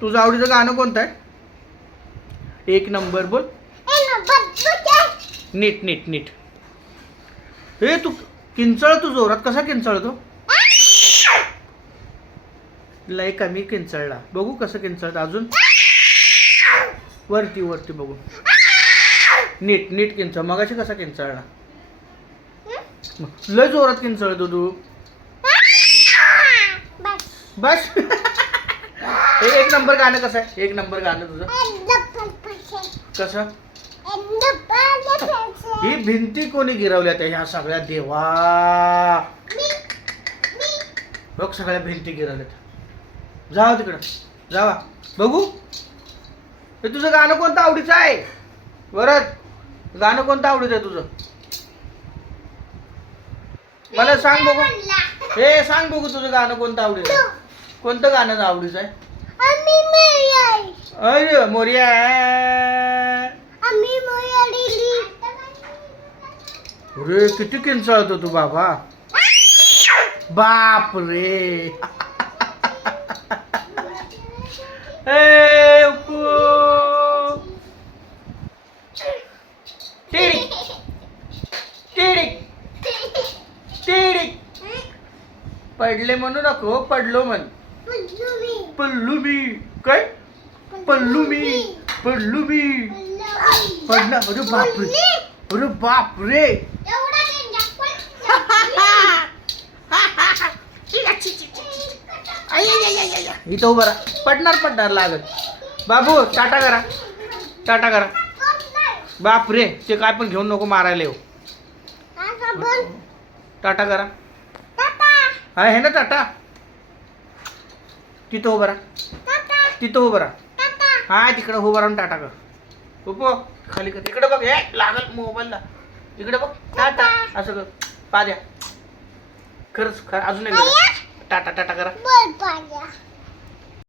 तुझं आवडीचं गाणं कोणतं आहे? एक नंबर बोल. नीट नीट नीट. हे तू किंचळ, तू जोरात कसा किंचळतो? लय कमी किंचळला. बघू कसं किंचळत अजून. वरती वरती बघू. नीट नीट किंचळ. मगाशी कसा किंचळला? लय जोरात किंचळतो तू. बस. हे एक नंबर गाणं कसं आहे? एक नंबर गाणं तुझं कसं? ही भिंती कोणी गिरवल्या त्या ह्या सगळ्या देवा? बघ सगळ्या भिंती गिरवल्यात. जावा तिकडं, जावा बघू. हे तुझं गाणं कोणतं आवडीचं आहे? वरद गाणं कोणतं आवडीचं आहे तुझं? मला सांग बघू. हे सांग बघू तुझं गाणं कोणतं आवडीचं? कोणतं गाणं आवडीचं आहे? अरे मोरिया. अरे किती किंचाळतो तू बाबा. बाप रे. पडले म्हणू नको, पडलो म्हण. पडलो मी. काय? पडलो मी. पडलो मी. पडला. अरे बापरे. अरे बापरे. इथं उभं राहा. पडणार लागत. बाबू टाटा करा, टाटा करा. बापरे, ते काय पण घेऊन नको मारायला येऊ. टाटा करा. आहे ना टाटा. तिथं उभं राहा. तिथं उभं राहा. हा तिकडं उभं राहून टाटा कर. उभं खाली कर. इकडे बघ. हे लागल मोबाईलला. इकडे बघ. टाटा असं कर. पा द्या. खरंच अजून एक टाटा टाटा करा.